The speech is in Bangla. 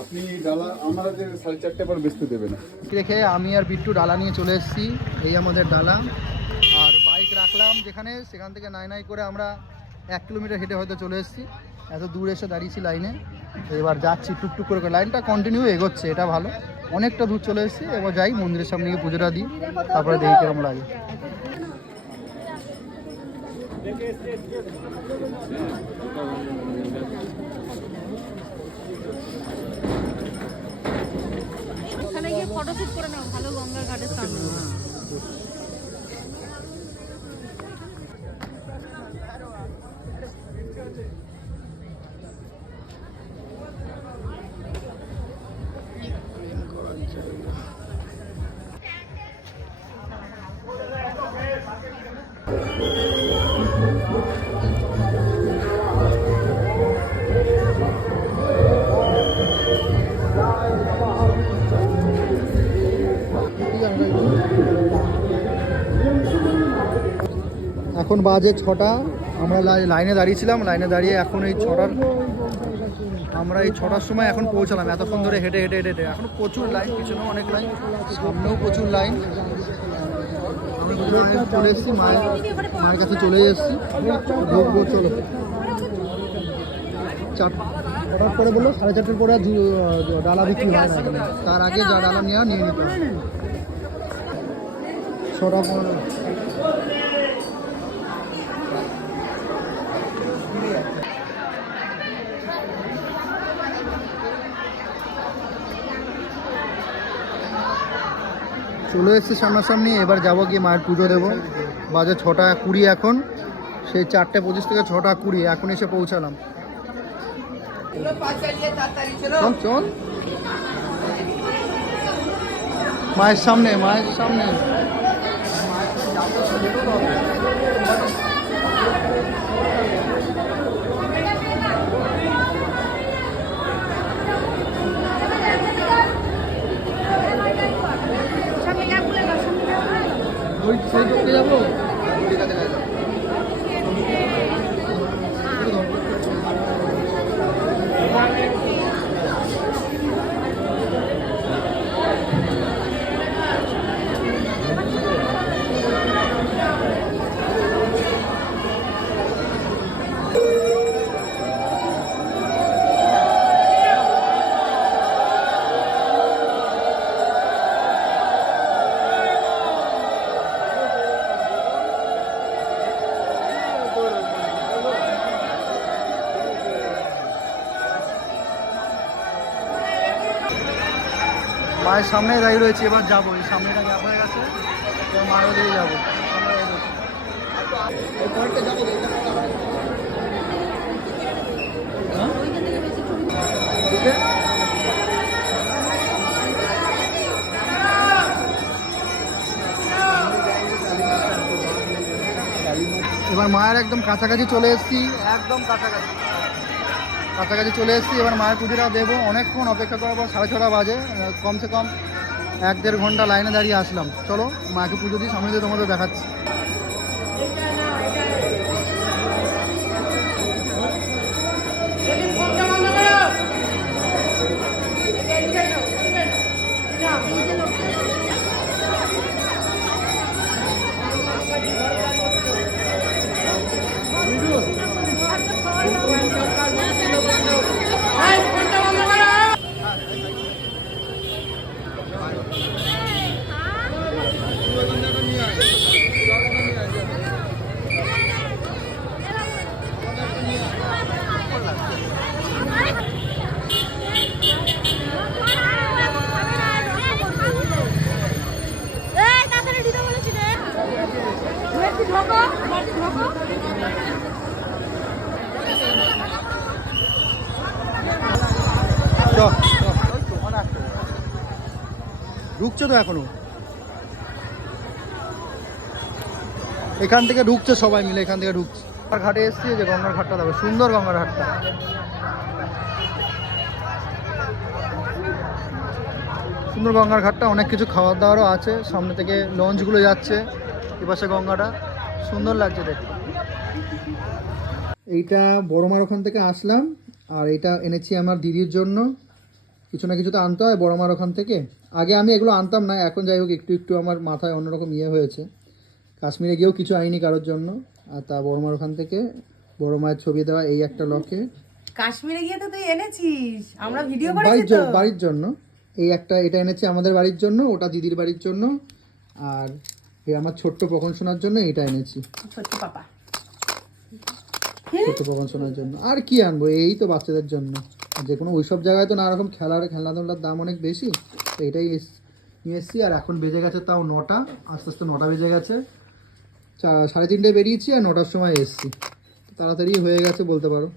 আপনি চারটে পর রেখে আমি আর বিট্টু ডালা নিয়ে চলে এসেছি, এই আমাদের ডালা। আর বাইক রাখলাম যেখানে, সেখান থেকে নাই নাই করে আমরা এক কিলোমিটার হেঁটে হয়তো চলে এসেছি। এত দূর এসে দাঁড়িয়েছি লাইনে। এবার যাচ্ছি টুকটুক করে। লাইনটা কন্টিনিউ এগোচ্ছে, এটা ভালো। অনেকটা দূর চলে এসেছি, এবার যাই মন্দিরের সামনে গিয়ে পুজোটা দিই, তারপরে দেখি কীরকম লাগে। ওখানে গিয়ে ফটোশুট করে নাও ভালো গঙ্গার ঘাটের সামনে। এখন বাজে ছটা। আমরা লাই- লাইনে দাঁড়িয়েছিলাম, লাইনে দাঁড়িয়ে এখন এই ছটার আমরা এই ছটার সময় এখন পৌঁছালাম। এতক্ষণ ধরে হেঁটে হেঁটে হেঁটে এখন প্রচুর লাইন, পিছনেও অনেক লাইন, সামনেও প্রচুর লাইন। চলে এসেছি, মায়ের মায়ের কাছে চলে এসেছি। ঢুকবো চলো। চার ছটার পরে বলল? সাড়ে চারটের পরে ডালা বিক্রি হয় না তার আগে যা ডালা নেওয়া নিয়ে নিতে ছটা পনেরো। চলে এসেছি সামনাসামনি, এবার যাব গিয়ে মায়ের পুজো দেবো। বাজে ছটা কুড়ি এখন, সেই চারটে পঁচিশ থেকে ছটা কুড়ি, এখন এসে পৌঁছালাম। চল মায়ের সামনে মায়ের সামনে গিয়ে বলে দাও সামনে গিয়ে বলে দাও। ওই সেই দিকে যাব মায়ের সামনে দাঁড়িয়ে রয়েছে, এবার যাব এই সামনেটা গেছে এবার মায়ের দিকে যাব? এবার মায়ের একদম কাছাকাছি চলে এসেছি, একদম কাছাকাছি কাছাকাছি চলে এসেছি। এবার মায়ের পুজোটা দেবো। অনেকক্ষণ অপেক্ষা করার পর সাড়ে ছটা বাজে। কমসে কম এক দেড় ঘণ্টা লাইনে দাঁড়িয়ে আসলাম। চলো, মাকে পুজো দিই, সামনে দিয়ে তোমাদের দেখাচ্ছি। ঢুকছে তো এখনও। এখান থেকে ঢুকছে সবাই মিলে, এখান থেকে ঢুকছে। ঘাটে এসছি যে গঙ্গার ঘাটটা দেখো, সুন্দর গঙ্গার ঘাটটা। সুন্দর গঙ্গার ঘাটটা, অনেক কিছু খাবার দাওয়ারও আছে, সামনে থেকে লঞ্চগুলো যাচ্ছে, এপাশে গঙ্গাটা, সুন্দর লাগছে দেখতে। এইটা বড়মার ওখান থেকে আসলাম, আর এটা এনেছি আমার দিদির জন্য। কিছু না কিছু তো আনতে হয় বড় মার ওখান থেকে। আগে আমি এগুলো আনতাম না এখন যাই হোক একটু একটু আমার মাথায় অন্যরকম ইয়ে হয়েছে। কাশ্মীরে গিয়েও কিছু আইনি কারোর জন্য। আর তা বড় মার ওখান থেকে বড় মায়ের ছবি দেওয়া এই একটা লকে। কাশ্মীরে গিয়ে তো তুই এনেছিস। আমরা ভিডিও করেছি বাড়ির তো। বাড়ির জন্য। এই একটা এটা এনেছি আমাদের বাড়ির জন্য ওটা দিদির বাড়ির জন্য। আর এই আমার ছোট্ট পকন শোনার জন্য এটা এনেছি। সত্যি পাপা। ছোট্ট পকন শোনার জন্য। আর কি আনব? এই তো বাচ্চাদের জন্য। যে কোনো ওইসব জায়গায় তো নানারকম খেলার খেলাধুলার দাম অনেক বেশি, তো এটাই নিয়ে এসেছি। আর এখন বেজে গেছে তাও নটা, আস্তে আস্তে নটা বেজে গেছে। সাড়ে তিনটে বেরিয়েছি আর নটার সময় এসছি। তাড়াতাড়ি হয়ে গেছে বলতে পারো।